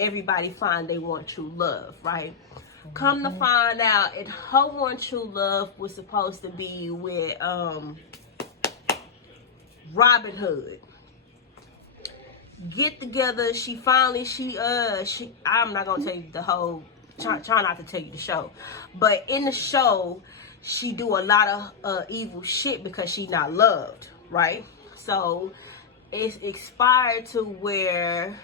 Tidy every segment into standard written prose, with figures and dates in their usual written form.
everybody find they want true love, right? Come to find out, her one true love was supposed to be with Robin Hood. Get together. She finally, I'm not gonna tell you the whole. Try not to tell you the show, but in the show, she do a lot of evil shit because she's not loved, right? So it's expired to where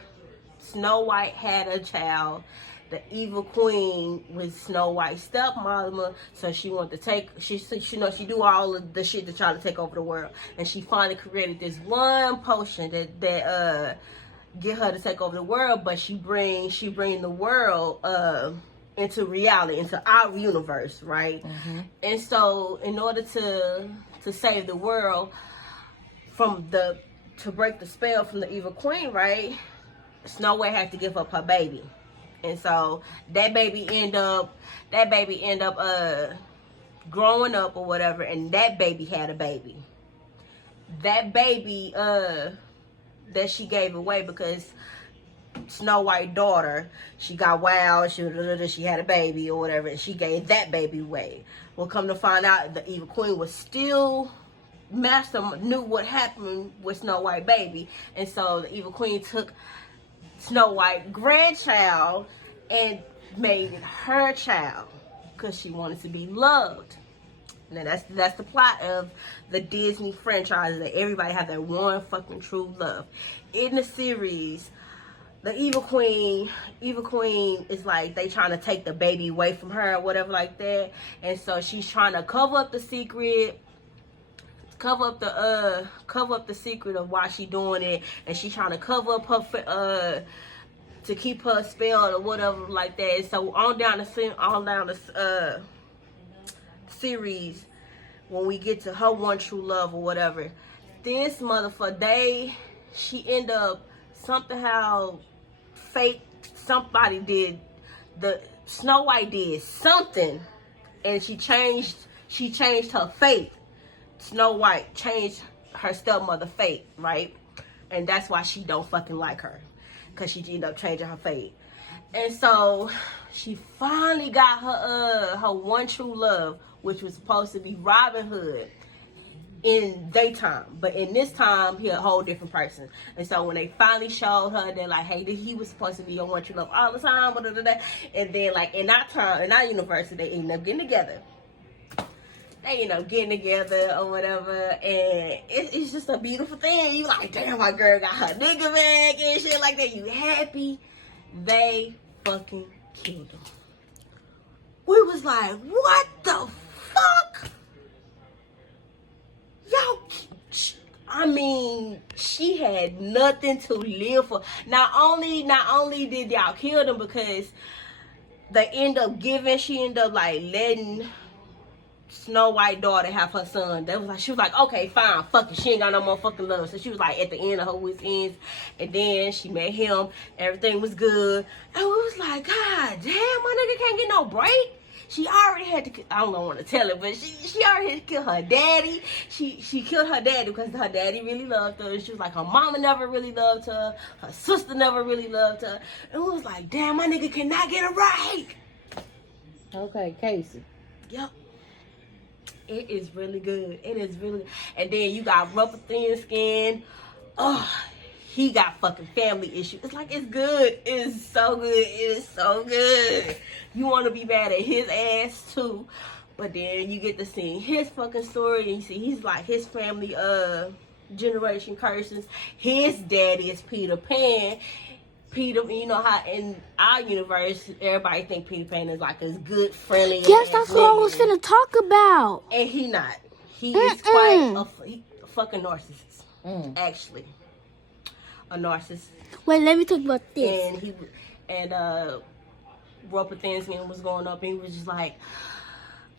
Snow White had a child. The evil queen was Snow White's stepmother, so she wanted to take. She do all of the shit to try to take over the world, and she finally created this one potion that get her to take over the world. But she bring the world into reality, into our universe, right? And so, in order to save the world to break the spell from the evil queen, right? Snow White had to give up her baby. And so that baby end up growing up or whatever, and that baby had a baby. That baby that she gave away because Snow White's daughter, she got wild, she had a baby or whatever, and she gave that baby away. Well, come to find out, the evil queen was still knew what happened with Snow White baby, and so the evil queen took Snow White grandchild and made it her child because she wanted to be loved. Now that's the plot of the Disney franchise, that everybody have that one fucking true love. In the series, the evil queen is like, they trying to take the baby away from her or whatever like that, and so she's trying to cover up the secret. Cover up the secret of why she doing it, and she trying to cover up her to keep her spell or whatever like that. And so on down the series, when we get to her one true love or whatever, this motherfucker, she end up somehow fake. Somebody did, the Snow White did something, and she changed her fate. Snow White changed her stepmother fate, right? And that's why she don't fucking like her, because she ended up changing her fate. And so she finally got her one true love, which was supposed to be Robin Hood in daytime, but in this time he a whole different person. And so when they finally showed her, they're like, hey, he was supposed to be your one true love all the time, blah, blah, blah. And then like in our universe, they end up getting together. They getting together or whatever, and it's just a beautiful thing. You like, damn, my girl got her nigga back and shit like that. You happy? They fucking killed him. We was like, what the fuck? Y'all, I mean, she had nothing to live for. Not only did y'all kill them because she ended up like letting Snow White daughter have her son. She was like, okay, fine, fuck it. She ain't got no more fucking love. So she was like at the end of her wit's ends. And then she met him. Everything was good. And we was like, God damn, my nigga can't get no break. She already had to, I don't want to tell it, but she already had to kill her daddy. She killed her daddy because her daddy really loved her. She was like, her mama never really loved her. Her sister never really loved her. And we was like, damn, my nigga cannot get a break. Okay, Casey. Yep. It is really good. It is really good. And then you got Rubber Thin Skin. Oh, he got fucking family issues. It's like, it's good. It is so good. It is so good. You want to be mad at his ass too. But then you get to see his fucking story, and you see he's like, his family generation curses. His daddy is Peter Pan. Peter, you know how in our universe, everybody think Peter Pan is like this good, friendly. Yes, that's what I was gonna talk about. And he not. He is quite a fucking narcissist. Actually, a narcissist. Wait, let me talk about this. And Rubber Thin Skin was going up, and he was just like,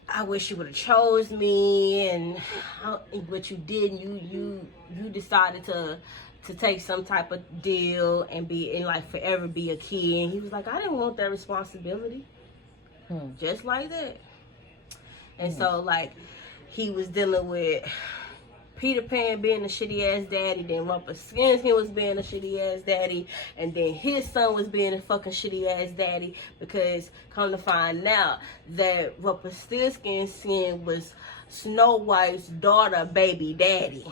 I wish you would have chose me, and but you didn't. You decided to take some type of deal and like forever be a kid. And he was like, I didn't want that responsibility. Just like that. And so like he was dealing with Peter Pan being a shitty ass daddy, then Rumpelstiltskin was being a shitty ass daddy, and then his son was being a fucking shitty ass daddy, because come to find out that Rumpelstiltskin's son was Snow White's daughter baby daddy.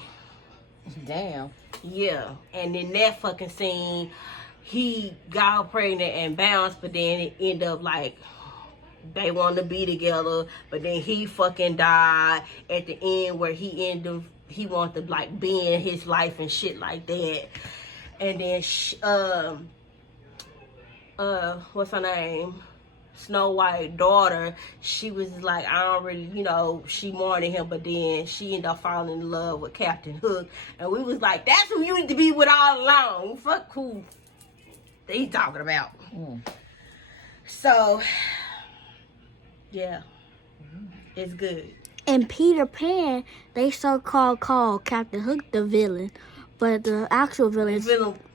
Damn. Yeah, and in that fucking scene, he got her pregnant and bounced, but then it ended up like they wanted to be together, but then he fucking died at the end, where he wanted to like be in his life and shit like that. And then what's her name? Snow White daughter, she was like, I don't really, she wanted him, but then she ended up falling in love with Captain Hook, and we was like, that's who you need to be with all along. Fuck who they talking about. So yeah, it's good. And Peter Pan, they called Captain Hook the villain, but the actual villain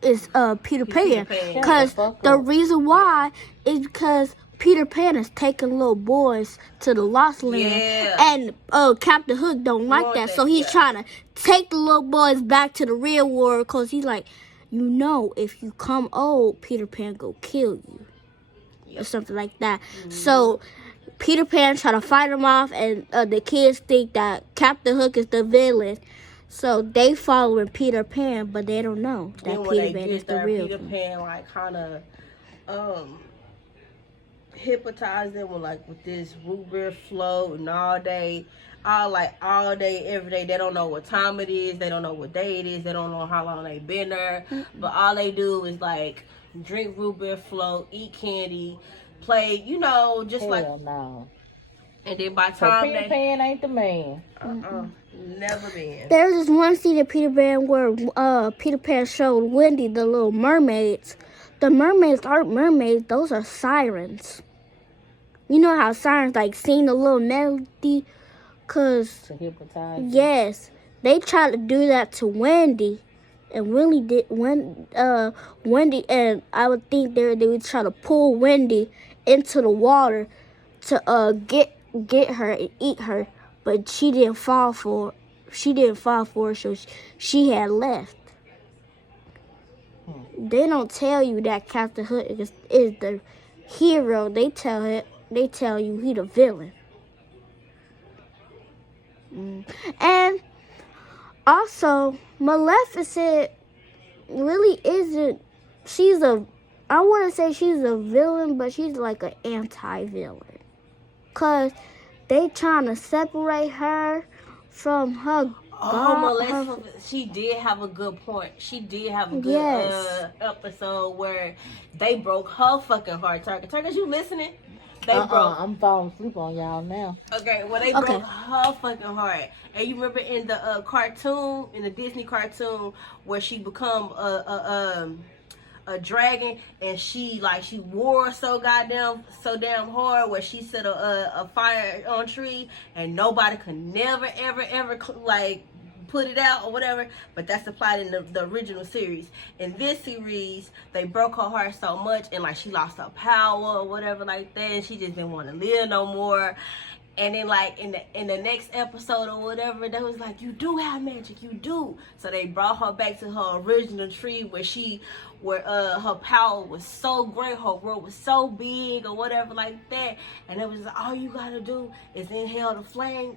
is Peter Pan. Because the reason why is because Peter Pan is taking little boys to the Lost Land, and Captain Hook don't like that, so he's trying to take the little boys back to the real world, because he's like, if you come old, Peter Pan go kill you, or something like that. So Peter Pan try to fight him off, and the kids think that Captain Hook is the villain, so they following Peter Pan, but they don't know that Peter Pan is the real. Peter Pan like kind of hypnotized them with this root beer float, and all day, every day. They don't know what time it is. They don't know what day it is. They don't know how long they've been there. But all they do is like drink root beer float, eat candy, play, just no. And then by the time Peter Pan ain't the man. Never been. There's this one scene in Peter Pan where Peter Pan showed Wendy the little mermaids. The mermaids aren't mermaids; those are sirens. You know how sirens sing a little melody, cause to hypnotize. Yes, they tried to do that to Wendy, and Wendy and I would think they would try to pull Wendy into the water to get her and eat her, but she didn't fall for it, so she had left. They don't tell you that Captain Hook is the hero. They tell you he the villain. And also, Maleficent really isn't. I wouldn't say she's a villain, but she's like an anti-villain. Cause they trying to separate her from her. Maleficent, she did have a good point. She did have a good episode where they broke her fucking heart. Turkey, you listening? I'm falling asleep on y'all now. Okay, well, they broke her fucking heart. And you remember in the cartoon, in the Disney cartoon, where she become a dragon, and she wore so damn hard, where she set a fire on a tree, and nobody could never ever put it out or whatever. But that's applied in the original series. In this series, they broke her heart so much, and she lost her power or whatever like that, and she just didn't want to live no more. And then in the next episode or whatever, they was like, you do have magic, you do. So they brought her back to her original tree, where her power was so great, her world was so big or whatever like that. And it was all you gotta do is inhale the flame,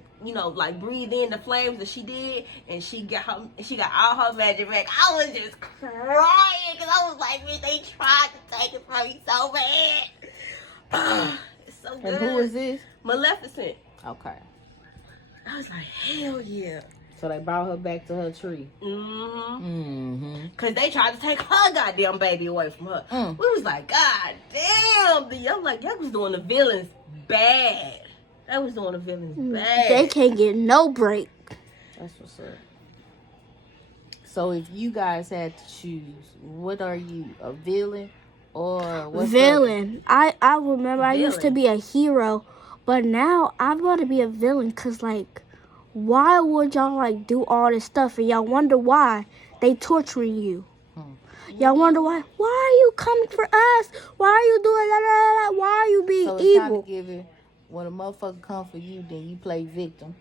breathe in the flames that she did, and she got all her magic back. I was just crying because I was like, man, they tried to take it from me so bad. It's so good. And who is this? Maleficent. Okay. I was like, hell yeah. So they brought her back to her tree. Cause they tried to take her goddamn baby away from her. We was like, God damn. I'm like, y'all was doing the villains bad. They was doing the villains bad. They can't get no break. That's what's up. So if you guys had to choose, what are you, a villain or what's villain? I remember I used to be a hero, but now I want to be a villain, because why would y'all do all this stuff, and y'all wonder why they torturing you? Y'all wonder why are you coming for us? Why are you doing that? Why are you being so it's evil? Kind of giving, when a motherfucker come for you, then you play victim.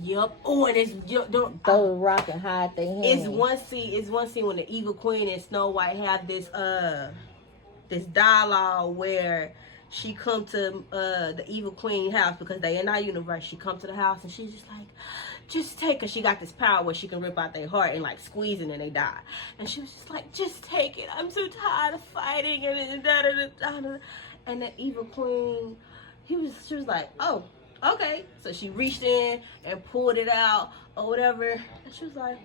Yep. Oh, and it's Throw a rock and hide their hand. It's one scene when the Evil Queen and Snow White have this dialogue where she come to the Evil Queen house because they in our universe. She come to the house and she's just like, just take her. She got this power where she can rip out their heart and like squeeze it and they die. And she was just like, just take it. I'm so tired of fighting and da da da da. And the Evil Queen, she was like, oh, okay. So she reached in and pulled it out or whatever. And she was like,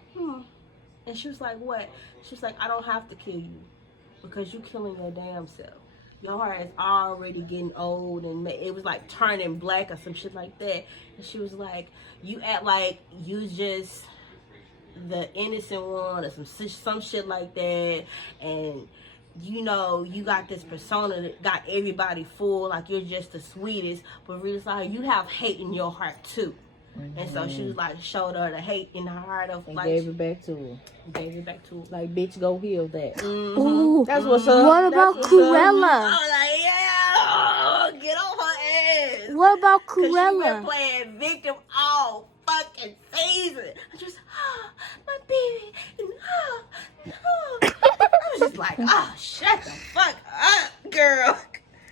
And she was like, what? She was like, I don't have to kill you because you killing your damn self. Your heart is already getting old and it was like turning black or some shit like that. And she was like, you act like you just the innocent one or some shit like that. And you know, you got this persona that got everybody fooled, like you're just the sweetest. But really, it's like you have hate in your heart too. Mm-hmm. And so she was like, showed her the hate in her heart of and like. Gave it back to her. Gave it back to her. Like, bitch, go heal that. Mm-hmm. Ooh, that's what's up. What about Cruella? I was like, yeah, get on her ass. What about Cause she Cruella? been playing victim all fucking season. I just, my baby, and I was just like, shut the fuck up, girl.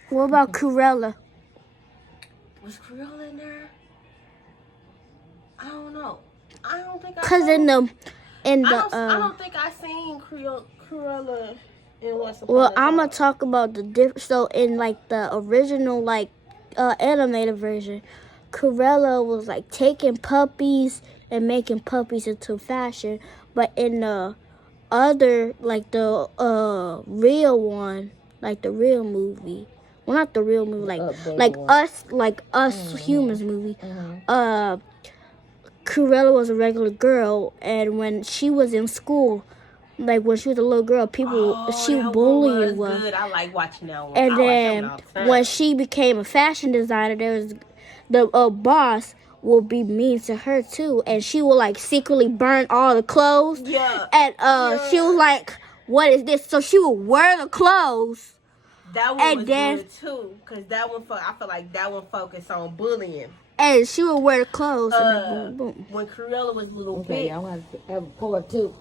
What about Cruella? Was Cruella in there? I don't know. I don't think I. Cause in the I don't think I seen Cruella in Once Upon well, a Time. I'm gonna talk about the different. So in like the original animated version, Cruella was like taking puppies and making puppies into fashion, but in the other, like the real one, like the real movie, well not the real movie, like us humans movie, Cruella was a regular girl, and when she was in school, like when she was a little girl, she was bullying her. Good. I like watching that one. And then when she became a fashion designer, there was the boss will be mean to her too, and she will like secretly burn all the clothes. Yeah. And she was like, "What is this?" So she would wear the clothes. That one was good too, cause that one I feel like that one focused on bullying. And she would wear the clothes. And then boom, boom. When Cruella was a little okay, bit. I'm gonna have a part two.